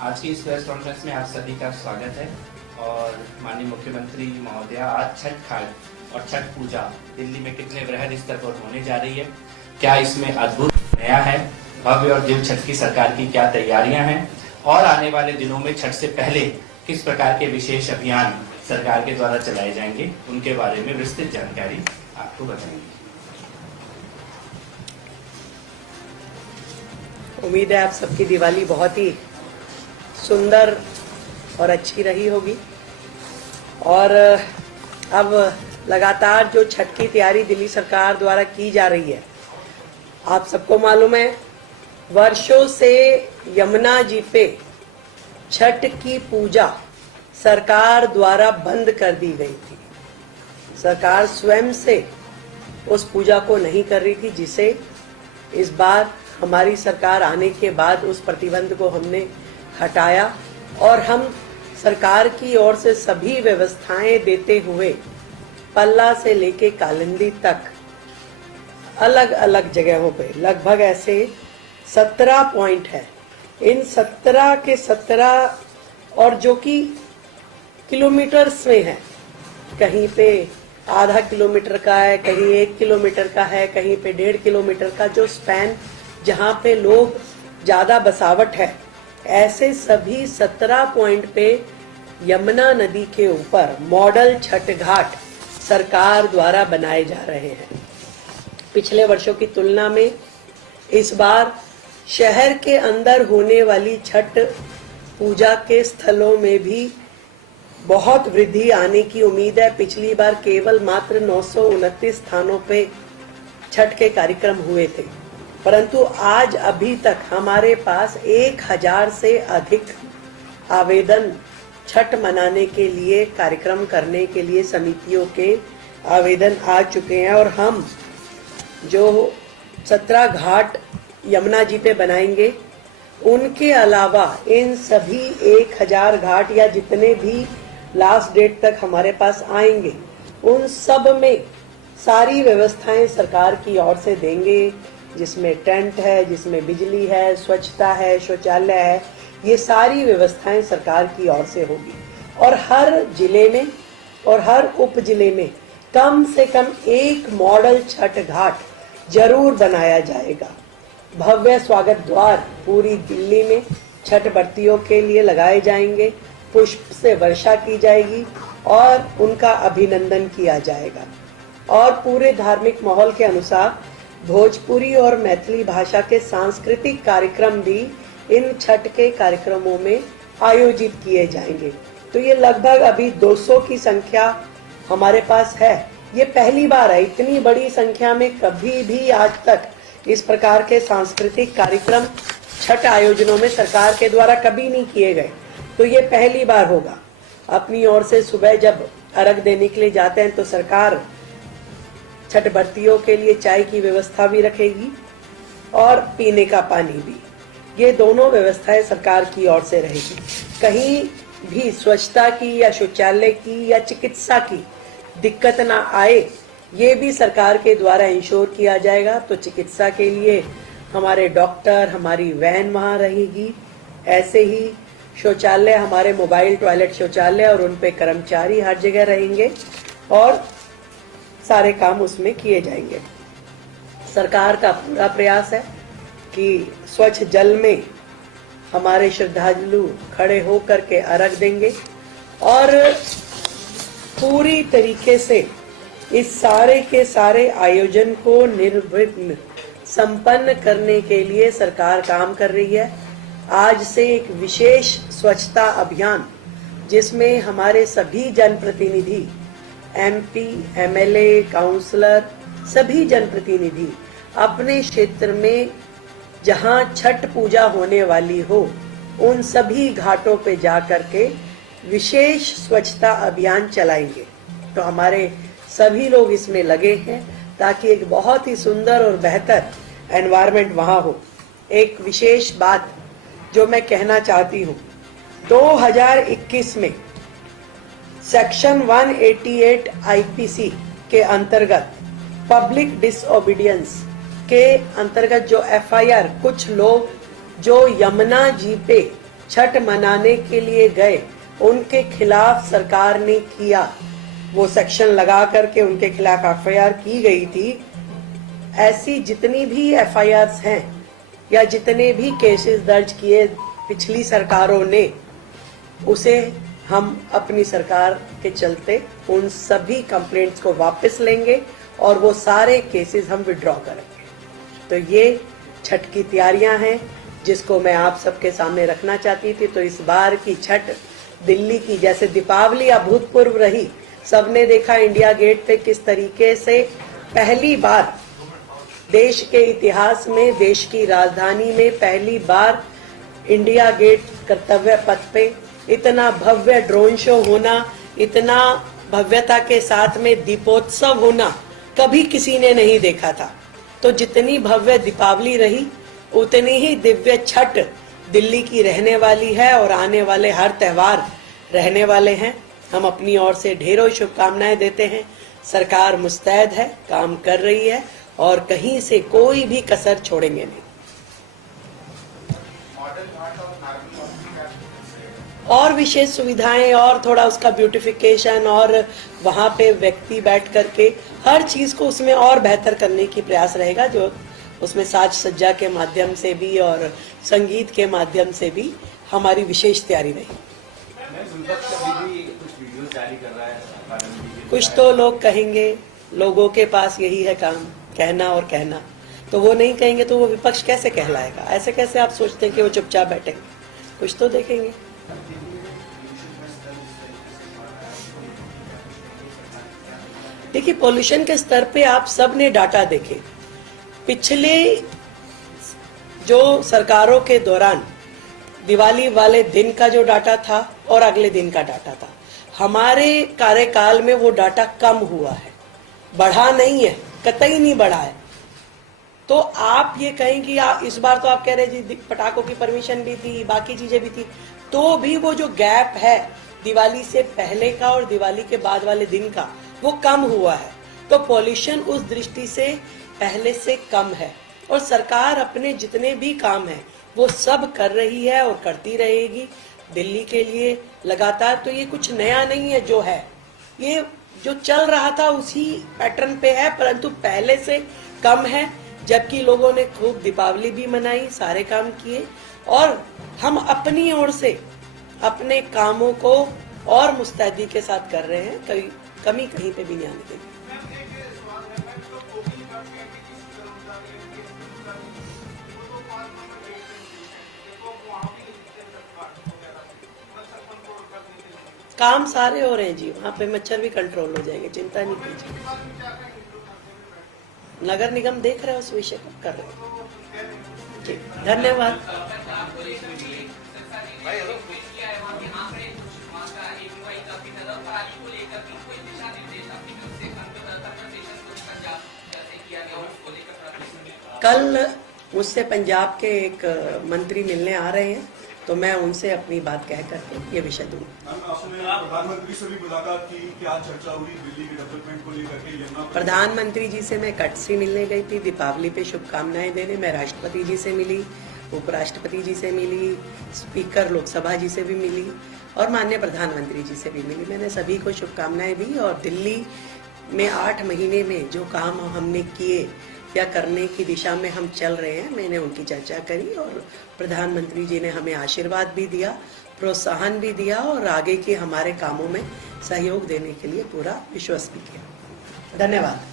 आज की इस प्रेस कॉन्फ्रेंस में आप सभी का स्वागत है और माननीय मुख्यमंत्री महोदया, आज छठ घाट और छठ पूजा दिल्ली में कितने वृहद स्तर पर होने जा रही है, क्या इसमें अद्भुत नया है, भव्य और दिव्य छठ की सरकार की क्या तैयारियां हैं और आने वाले दिनों में छठ से पहले किस प्रकार के विशेष अभियान सरकार के द्वारा चलाए जाएंगे, उनके बारे में विस्तृत जानकारी आपको बताएंगे। उम्मीद है आप सबकी दिवाली बहुत ही सुंदर और अच्छी रही होगी। और अब लगातार जो छठ की तैयारी दिल्ली सरकार द्वारा की जा रही है, आप सबको मालूम है वर्षों से यमुना जी पे छठ की पूजा सरकार द्वारा बंद कर दी गई थी। सरकार स्वयं से उस पूजा को नहीं कर रही थी, जिसे इस बार हमारी सरकार आने के बाद उस प्रतिबंध को हमने हटाया और हम सरकार की ओर से सभी व्यवस्थाएं देते हुए पल्ला से लेके कालिंदी तक अलग अलग जगहों पे लगभग ऐसे 17 पॉइंट है। इन 17 के 17 और जो कि किलोमीटर्स में है, कहीं पे आधा किलोमीटर का है, कहीं 1 किलोमीटर का है, कहीं पे 1.5 किलोमीटर का, जो स्पैन जहां पे लोग ज्यादा बसावट है, ऐसे सभी 17 पॉइंट पे यमुना नदी के ऊपर मॉडल छठ घाट सरकार द्वारा बनाए जा रहे हैं। पिछले वर्षों की तुलना में इस बार शहर के अंदर होने वाली छठ पूजा के स्थलों में भी बहुत वृद्धि आने की उम्मीद है। पिछली बार केवल मात्र 929 स्थानों पे छठ के कार्यक्रम हुए थे, परंतु आज अभी तक हमारे पास 1000 से अधिक आवेदन छठ मनाने के लिए, कार्यक्रम करने के लिए समितियों के आवेदन आ चुके हैं। और हम जो 17 घाट यमुना जी पे बनाएंगे, उनके अलावा इन सभी 1000 घाट या जितने भी लास्ट डेट तक हमारे पास आएंगे, उन सब में सारी व्यवस्थाएं सरकार की ओर से देंगे, जिसमें टेंट है, जिसमें बिजली है, स्वच्छता है, शौचालय है, ये सारी व्यवस्थाएं सरकार की ओर से होगी। और हर जिले में और हर उप जिले में कम से कम एक मॉडल छठ घाट जरूर बनाया जाएगा। भव्य स्वागत द्वार पूरी दिल्ली में छठ व्रतियों के लिए लगाए जाएंगे, पुष्प से वर्षा की जाएगी और उनका अभिनंदन किया जाएगा। और पूरे धार्मिक माहौल के अनुसार भोजपुरी और मैथिली भाषा के सांस्कृतिक कार्यक्रम भी इन छठ के कार्यक्रमों में आयोजित किए जाएंगे। तो ये लगभग अभी 200 की संख्या हमारे पास है। ये पहली बार है, इतनी बड़ी संख्या में कभी भी आज तक इस प्रकार के सांस्कृतिक कार्यक्रम छठ आयोजनों में सरकार के द्वारा कभी नहीं किए गए, तो ये पहली बार होगा। अपनी ओर से सुबह जब अर्घ देने के लिए जाते हैं तो सरकार छठ व्रतियों के लिए चाय की व्यवस्था भी रखेगी और पीने का पानी भी। ये दोनों व्यवस्थाएं सरकार की ओर से रहेगी। कहीं भी स्वच्छता की या शौचालय की या चिकित्सा की दिक्कत ना आए, ये भी सरकार के द्वारा इंश्योर किया जाएगा। तो चिकित्सा के लिए हमारे डॉक्टर, हमारी वैन वहां रहेगी। ऐसे ही शौचालय, हमारे मोबाइल टॉयलेट शौचालय और उन पे कर्मचारी हर जगह रहेंगे और सारे काम उसमें किए जाएंगे। सरकार का पूरा प्रयास है कि स्वच्छ जल में हमारे श्रद्धालु खड़े होकर के अर्घ देंगे और पूरी तरीके से इस सारे के सारे आयोजन को निर्विघ्न संपन्न करने के लिए सरकार काम कर रही है। आज से एक विशेष स्वच्छता अभियान, जिसमें हमारे सभी जनप्रतिनिधि, MP, MLA, काउंसलर, सभी जनप्रतिनिधि अपने क्षेत्र में जहां छठ पूजा होने वाली हो, उन सभी घाटों पे जाकर के विशेष स्वच्छता अभियान चलाएंगे। तो हमारे सभी लोग इसमें लगे हैं ताकि एक बहुत ही सुंदर और बेहतर एनवायरनमेंट वहां हो। एक विशेष बात जो मैं कहना चाहती हूँ, 2021 में सेक्शन 188 IPC के अंतर्गत पब्लिक डिसओबीडियंस के अंतर्गत जो FIR, कुछ लोग जो यमुना जी पे छठ मनाने के लिए गए उनके खिलाफ सरकार ने किया, वो सेक्शन लगा करके उनके खिलाफ एफआईआर की गई थी। ऐसी जितनी भी एफआईआर्स हैं या जितने भी केसेस दर्ज किए पिछली सरकारों ने, उसे हम अपनी सरकार के चलते उन सभी कंप्लेंट्स को वापस लेंगे और वो सारे केसेस हम विड्रॉ करेंगे। तो ये छठ की तैयारियां हैं जिसको मैं आप सबके सामने रखना चाहती थी। तो इस बार की छठ दिल्ली की जैसे दीपावली अभूतपूर्व रही, सबने देखा इंडिया गेट पे किस तरीके से पहली बार देश के इतिहास में, देश की राजधानी में पहली बार इंडिया गेट कर्तव्य पथ पे इतना भव्य ड्रोन शो होना, इतना भव्यता के साथ में दीपोत्सव होना कभी किसी ने नहीं देखा था। तो जितनी भव्य दीपावली रही उतनी ही दिव्य छठ दिल्ली की रहने वाली है और आने वाले हर त्योहार रहने वाले हैं। हम अपनी ओर से ढेरों शुभकामनाएं देते हैं। सरकार मुस्तैद है, काम कर रही है और कहीं से कोई भी कसर छोड़ेंगे नहीं। और विशेष सुविधाएं और थोड़ा उसका ब्यूटिफिकेशन और वहां पे व्यक्ति बैठ करके हर चीज को उसमें और बेहतर करने की प्रयास रहेगा, जो उसमें साज सज्जा के माध्यम से भी और संगीत के माध्यम से भी हमारी विशेष तैयारी रही। कुछ तो लोग कहेंगे, लोगों के पास यही है काम, कहना और कहना। तो वो नहीं कहेंगे तो वो विपक्ष कैसे कहलाएगा? ऐसे कैसे आप सोचते हैं कि वो चुपचाप बैठेंगे? कुछ तो देखेंगे। देखिए, पोल्यूशन के स्तर पे आप सब ने डाटा देखे। पिछले जो सरकारों के दौरान दिवाली वाले दिन का जो डाटा था और अगले दिन का डाटा था, हमारे कार्यकाल में वो डाटा कम हुआ है, बढ़ा नहीं है, कतई नहीं बढ़ा है। तो आप ये कहें कि इस बार तो आप कह रहे जी पटाखों की परमिशन भी थी, बाकी चीजें भी थी, तो भी वो जो गैप है दिवाली से पहले का और दिवाली के बाद वाले दिन का, वो कम हुआ है। तो पॉल्यूशन उस दृष्टि से पहले से कम है और सरकार अपने जितने भी काम है वो सब कर रही है और करती रहेगी दिल्ली के लिए लगातार। तो ये कुछ नया नहीं है, जो है ये जो चल रहा था उसी पैटर्न पे है, परंतु पहले से कम है। जबकि लोगों ने खूब दीपावली भी मनाई, सारे काम किए और हम अपनी ओर से अपने कामों को और मुस्तैदी के साथ कर रहे हैं, कोई कमी कहीं पे भी नहीं आने देंगे। काम सारे हो रहे हैं जी, वहाँ पे मच्छर भी कंट्रोल हो जाएंगे, चिंता नहीं कीजिए। नगर निगम देख रहे हैं उस विषय को, कर रहे हैं जी। धन्यवाद। कल मुझसे पंजाब के एक मंत्री मिलने आ रहे हैं, तो मैं उनसे अपनी बात कह करके ये विषय दूंगा। प्रधानमंत्री से भी मुलाकात की, क्या चर्चा हुई दिल्ली के डेवलपमेंट को लेकर के? प्रधानमंत्री जी से मैं कटसी मिलने गई थी दीपावली पे शुभकामनाएं देने। मैं राष्ट्रपति जी से मिली, उपराष्ट्रपति जी से मिली, स्पीकर लोकसभा जी से भी मिली और माननीय प्रधानमंत्री जी से भी मिली। मैंने सभी को शुभकामनाएं दी और दिल्ली में 8 महीने में जो काम हमने किए या करने की दिशा में हम चल रहे हैं, मैंने उनकी चर्चा करी और प्रधानमंत्री जी ने हमें आशीर्वाद भी दिया, प्रोत्साहन भी दिया और आगे के हमारे कामों में सहयोग देने के लिए पूरा विश्वास भी किया। धन्यवाद।